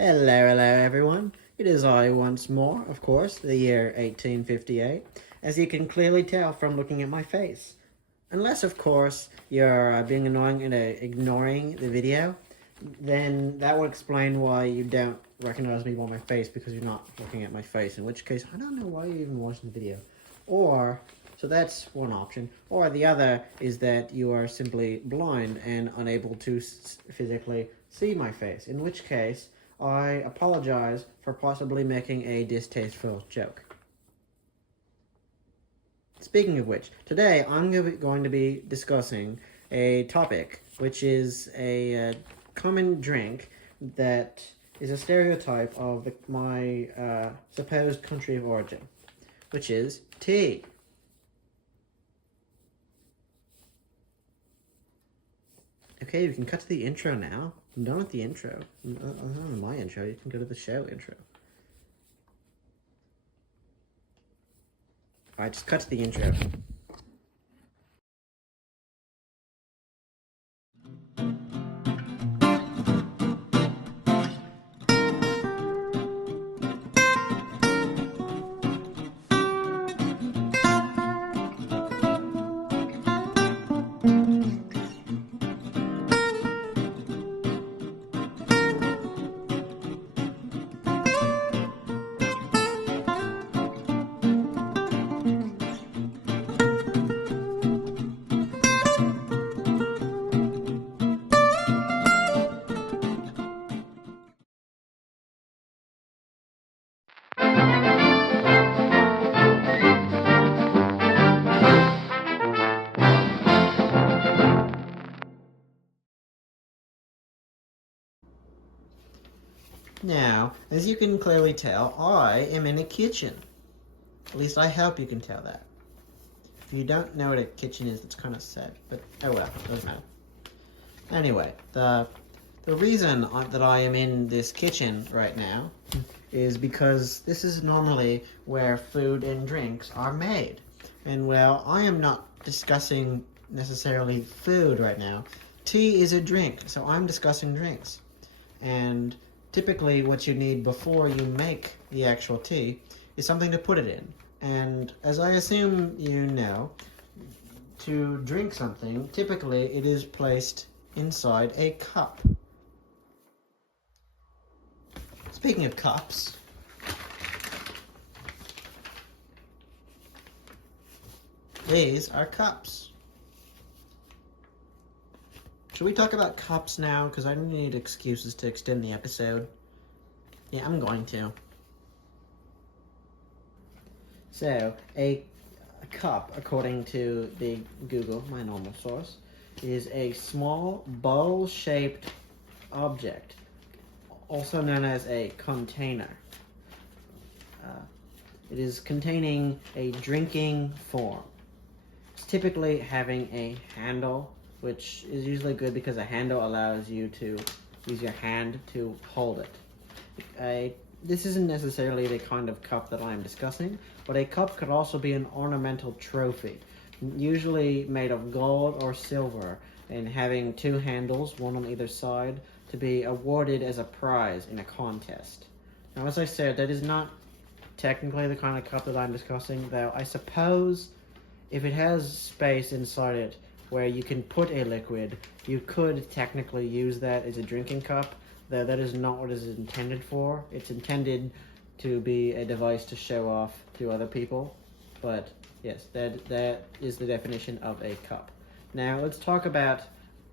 Hello everyone. It is I once more, of course, the year 1858, as you can clearly tell from looking at my face. Unless, of course, you're being annoying and ignoring the video, then that would explain why you don't recognize me by my face, because you're not looking at my face, in which case, I don't know why you're even watching the video. Or, so that's one option. Or the other is that you are simply blind and unable to physically see my face, in which case, I apologize for possibly making a distasteful joke. Speaking of which, today I'm going to be discussing a topic which is a common drink that is a stereotype of my supposed country of origin, which is tea. Okay, we can cut to the intro now. I'm done with the intro. I'm done with my intro. You can go to the show intro. Alright, just cut to the intro. Now, as you can clearly tell, I am in a kitchen. At least I hope you can tell that. If you don't know what a kitchen is, it's kind of sad, but oh well, doesn't matter. Anyway, the reason that I am in this kitchen right now is because this is normally where food and drinks are made. And well, I am not discussing necessarily food right now. Tea is a drink, so I'm discussing drinks. And typically what you need before you make the actual tea is something to put it in. And as I assume you know, to drink something, typically it is placed inside a cup. Speaking of cups, these are cups. Should we talk about cups now? Because I need excuses to extend the episode. Yeah, I'm going to. So, a cup, according to the Google, my normal source, is a small bowl-shaped object, also known as a container. It is containing a drinking form. It's typically having a handle, which is usually good because a handle allows you to use your hand to hold it. This isn't necessarily the kind of cup that I'm discussing, but a cup could also be an ornamental trophy, usually made of gold or silver, and having two handles, one on either side, to be awarded as a prize in a contest. Now, as I said, that is not technically the kind of cup that I'm discussing, though I suppose if it has space inside it where you can put a liquid, you could technically use that as a drinking cup, though that is not what it is intended for. It's intended to be a device to show off to other people, but yes, that is the definition of a cup. Now, let's talk about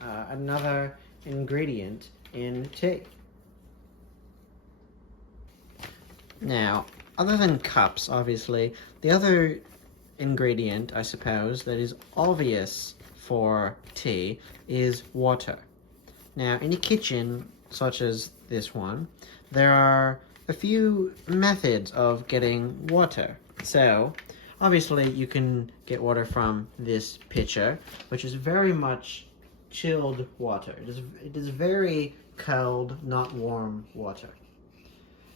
another ingredient in tea. Now, other than cups, obviously, the other ingredient, I suppose, that is obvious for tea is water. Now, in a kitchen such as this one, there are a few methods of getting water. So, obviously, you can get water from this pitcher, which is very much chilled water. It is very cold, not warm water.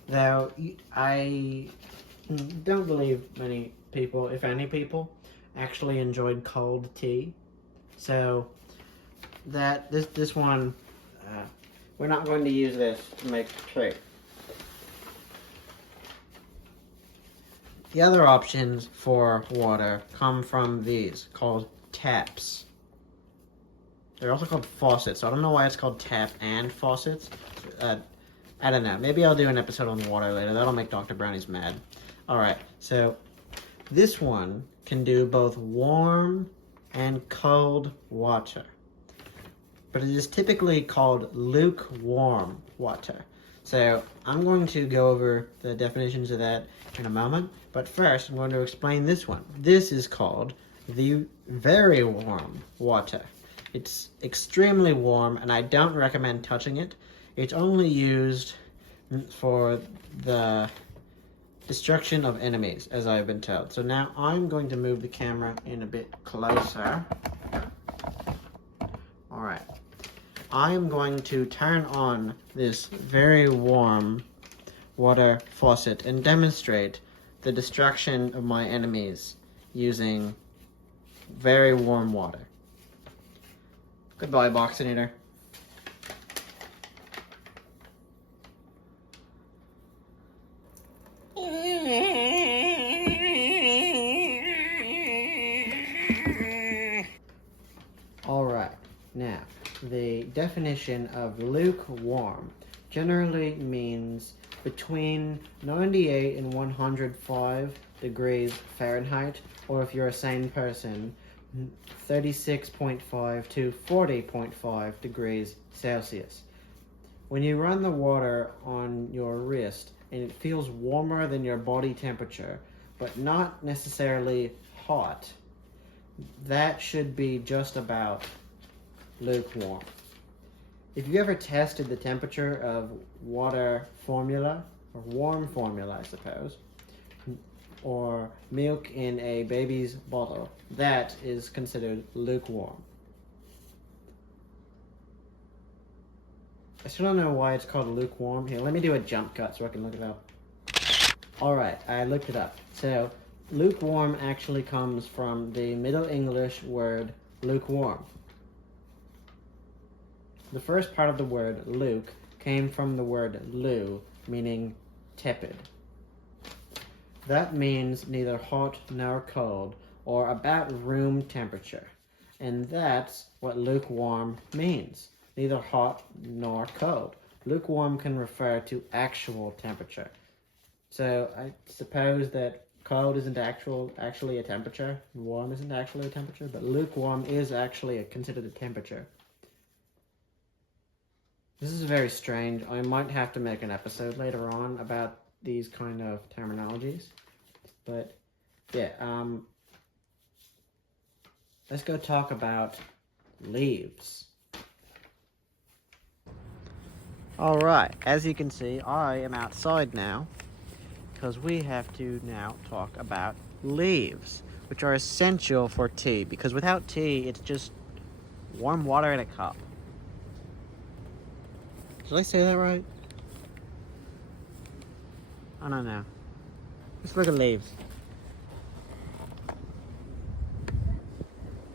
Now, I don't believe many people, if any people, actually enjoyed cold tea. So, this one, we're not going to use this to make tea. The other options for water come from these, called taps. They're also called faucets, so I don't know why it's called tap and faucets. I don't know. Maybe I'll do an episode on water later. That'll make Dr. Brownies mad. Alright, so this one can do both warm and cold water. But it is typically called lukewarm water. So I'm going to go over the definitions of that in a moment. But first, I'm going to explain this one. This is called the very warm water. It's extremely warm, and I don't recommend touching it. It's only used for the destruction of enemies, as I've been told. So now I'm going to move the camera in a bit closer. Alright. I'm going to turn on this very warm water faucet and demonstrate the destruction of my enemies using very warm water. Goodbye, Boxinator. Alright, now, the definition of lukewarm generally means between 98 and 105 degrees Fahrenheit, or if you're a sane person, 36.5 to 40.5 degrees Celsius. When you run the water on your wrist and it feels warmer than your body temperature, but not necessarily hot, that should be just about lukewarm. If you ever tested the temperature of water formula, or warm formula, I suppose, or milk in a baby's bottle, that is considered lukewarm. I still don't know why it's called lukewarm. Here, let me do a jump cut so I can look it up. Alright, I looked it up. So, lukewarm actually comes from the Middle English word lukewarm. The first part of the word luke came from the word lu, meaning tepid. That means neither hot nor cold, or about room temperature. And that's what lukewarm means. Neither hot nor cold. Lukewarm can refer to actual temperature. So I suppose that cold isn't actually a temperature, warm isn't actually a temperature, but lukewarm is actually considered a temperature. This is very strange. I might have to make an episode later on about these kind of terminologies. But yeah, let's go talk about leaves. Alright, as you can see, I am outside now because we have to now talk about leaves, which are essential for tea, because without tea, it's just warm water in a cup. Did I say that right? I don't know. Let's look at leaves.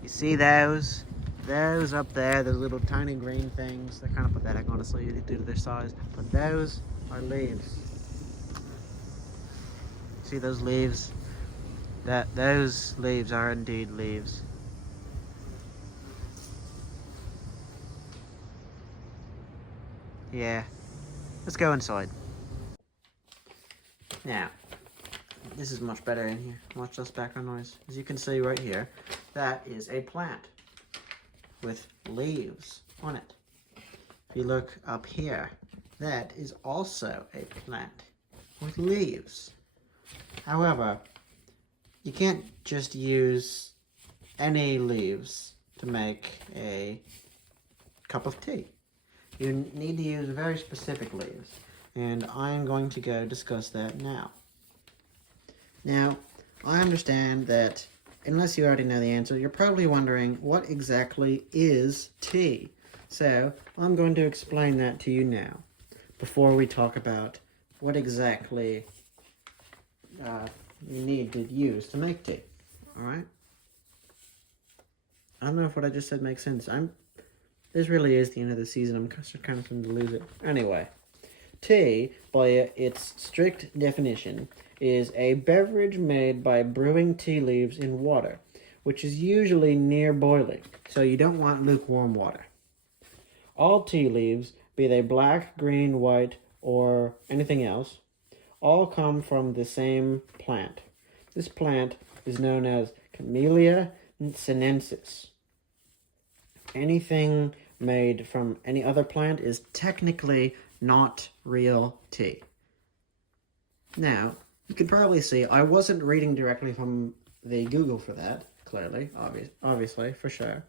You see those? Those up there, those little tiny green things, they're kind of pathetic, honestly, due to their size. But those are leaves. See those leaves? Those leaves are indeed leaves. Yeah. Let's go inside. Now, this is much better in here. Much less background noise. As you can see right here, that is a plant with leaves on it. If you look up here, that is also a plant with leaves. However, you can't just use any leaves to make a cup of tea. You need to use very specific leaves, and I'm going to go discuss that now. Now, I understand that, unless you already know the answer, you're probably wondering what exactly is tea. So, I'm going to explain that to you now, before we talk about what exactly you need to use to make tea. Alright? I don't know if what I just said makes sense. This really is the end of the season. I'm kind of starting to lose it. Anyway, tea, by its strict definition, is a beverage made by brewing tea leaves in water, which is usually near boiling, so you don't want lukewarm water. All tea leaves, be they black, green, white, or anything else, all come from the same plant. This plant is known as Camellia sinensis. Anything made from any other plant is technically not real tea. Now, you can probably see I wasn't reading directly from the Google for that, clearly, obviously, for sure.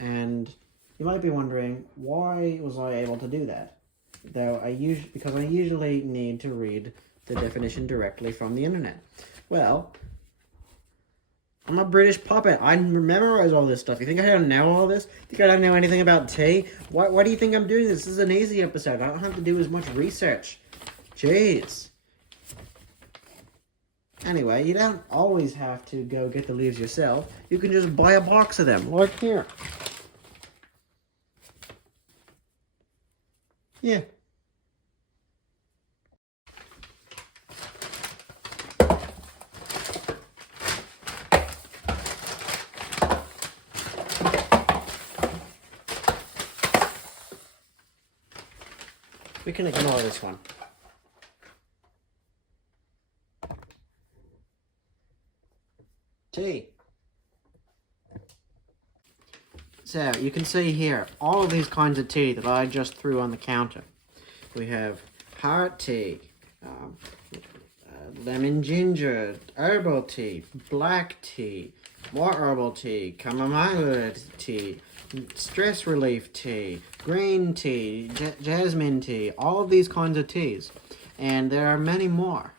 And you might be wondering, why was I able to do that? Because I usually need to read the definition directly from the internet. Well, I'm a British puppet. I memorize all this stuff. You think I don't know all this? Think I don't know anything about tea? Why do you think I'm doing this? This is an easy episode. I don't have to do as much research. Jeez. Anyway, you don't always have to go get the leaves yourself. You can just buy a box of them, like here. Yeah. We can ignore this one. Tea. So, you can see here, all of these kinds of tea that I just threw on the counter. We have heart tea, lemon ginger, herbal tea, black tea, more herbal tea, chamomile tea, stress relief tea, green tea, jasmine tea, all of these kinds of teas. And there are many more.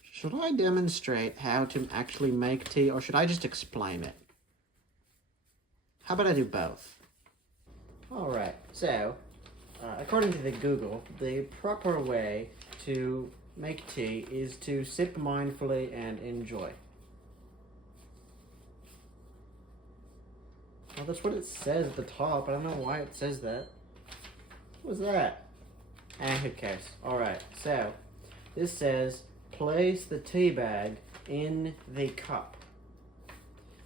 Should I demonstrate how to actually make tea, or should I just explain it? How about I do both? Alright, so, according to the Google, the proper way to make tea is to sip mindfully and enjoy. Well, that's what it says at the top. I don't know why it says that. What was that? Who cares? Alright, so, this says, place the tea bag in the cup.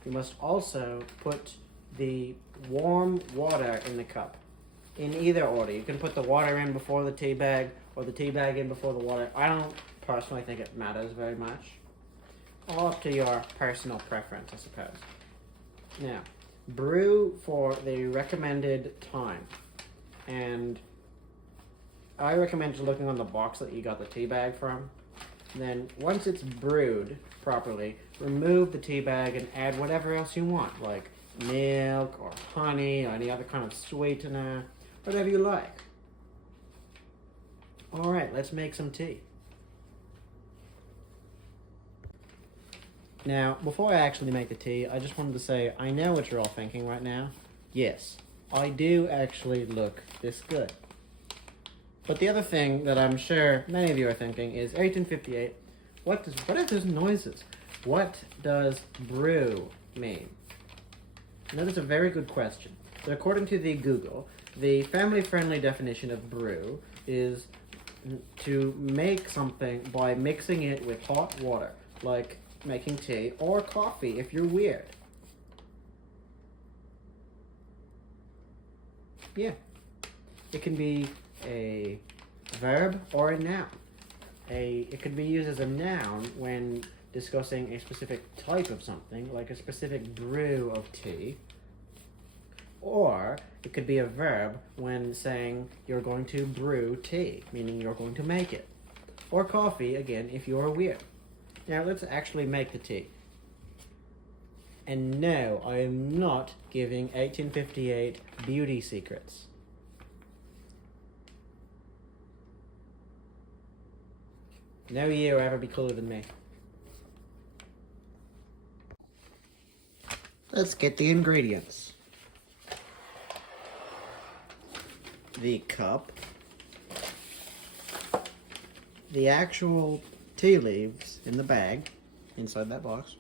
You must also put the warm water in the cup. In either order. You can put the water in before the tea bag, or the tea bag in before the water. I don't personally think it matters very much. All up to your personal preference, I suppose. Now, brew for the recommended time. And I recommend just looking on the box that you got the tea bag from. Then, once it's brewed properly, remove the tea bag and add whatever else you want, like milk or honey or any other kind of sweetener, whatever you like. Alright, let's make some tea. Now, before I actually make the tea, I just wanted to say, I know what you're all thinking right now. Yes, I do actually look this good. But the other thing that I'm sure many of you are thinking is 1858. What are those noises? What does brew mean? That is a very good question. So according to the Google, the family-friendly definition of brew is to make something by mixing it with hot water, like making tea or coffee if you're weird. Yeah. It can be a verb or a noun. It could be used as a noun when discussing a specific type of something, like a specific brew of tea. Or it could be a verb when saying you're going to brew tea, meaning you're going to make it. Or coffee, again, if you're weird. Now let's actually make the tea. And no, I am not giving 1858 beauty secrets. No you will ever be cooler than me. Let's get the ingredients. The cup. The actual tea leaves in the bag, inside that box.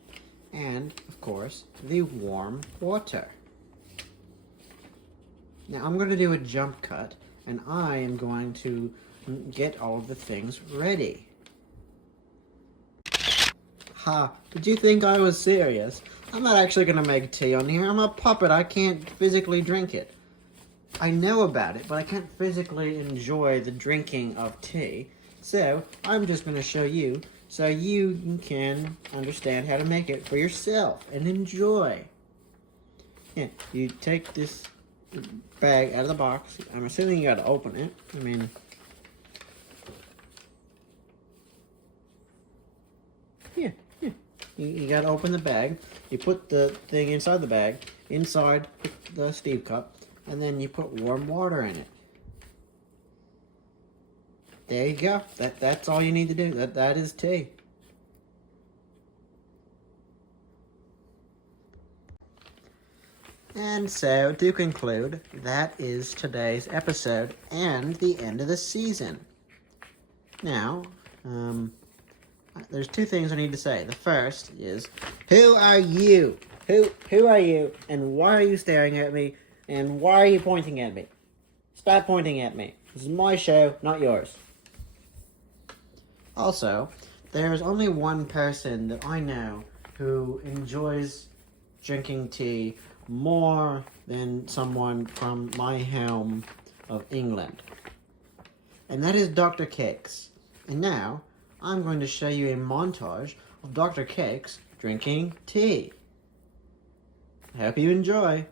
And, of course, the warm water. Now, I'm going to do a jump cut and I am going to get all of the things ready. Ha, did you think I was serious? I'm not actually gonna make tea on here. I'm a puppet. I can't physically drink it. I know about it, but I can't physically enjoy the drinking of tea. So, I'm just gonna show you so you can understand how to make it for yourself and enjoy. Yeah, you take this bag out of the box. I'm assuming you gotta open it. I mean, yeah. You gotta open the bag. You put the thing inside the bag, inside the Steve cup, and then you put warm water in it. There you go. That's all you need to do. That is tea. And so, to conclude, that is today's episode and the end of the season. Now, there's two things I need to say. The first is, who are you? Who are you? And why are you staring at me? And why are you pointing at me? Stop pointing at me. This is my show, not yours. Also, there's only one person that I know who enjoys drinking tea more than someone from my home of England. And that is Dr. Cakes. And now, I'm going to show you a montage of Dr. Cakes drinking tea. I hope you enjoy.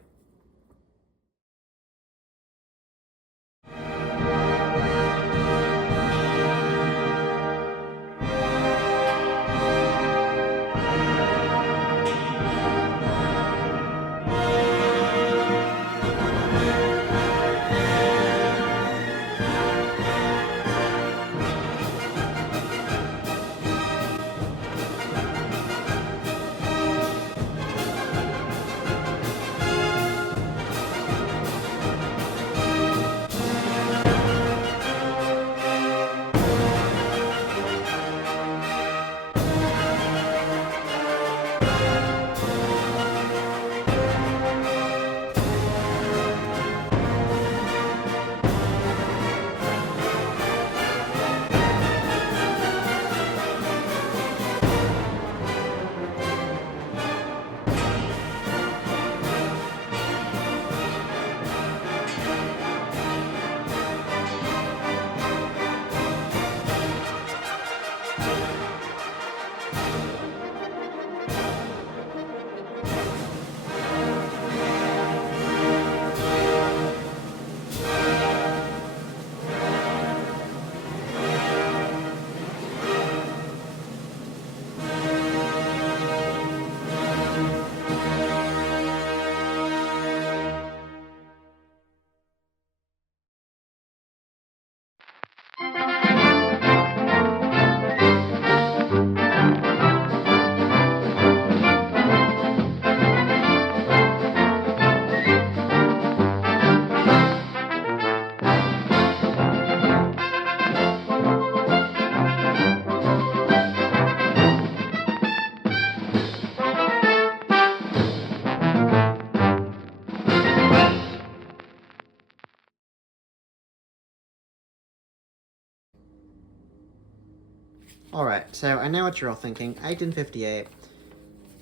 Alright, so I know what you're all thinking. 1858.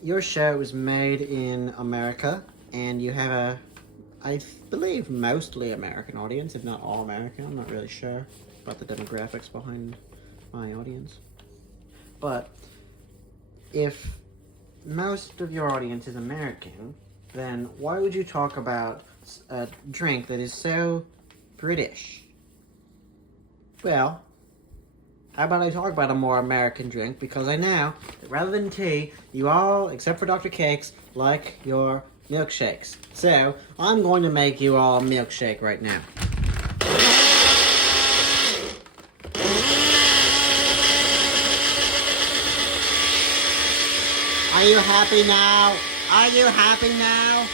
Your show was made in America, and you have a, I believe, mostly American audience, if not all American. I'm not really sure about the demographics behind my audience. But if most of your audience is American, then why would you talk about a drink that is so British? Well, how about I talk about a more American drink, because I know that rather than tea, you all, except for Dr. Cakes, like your milkshakes. So, I'm going to make you all a milkshake right now. Are you happy now? Are you happy now?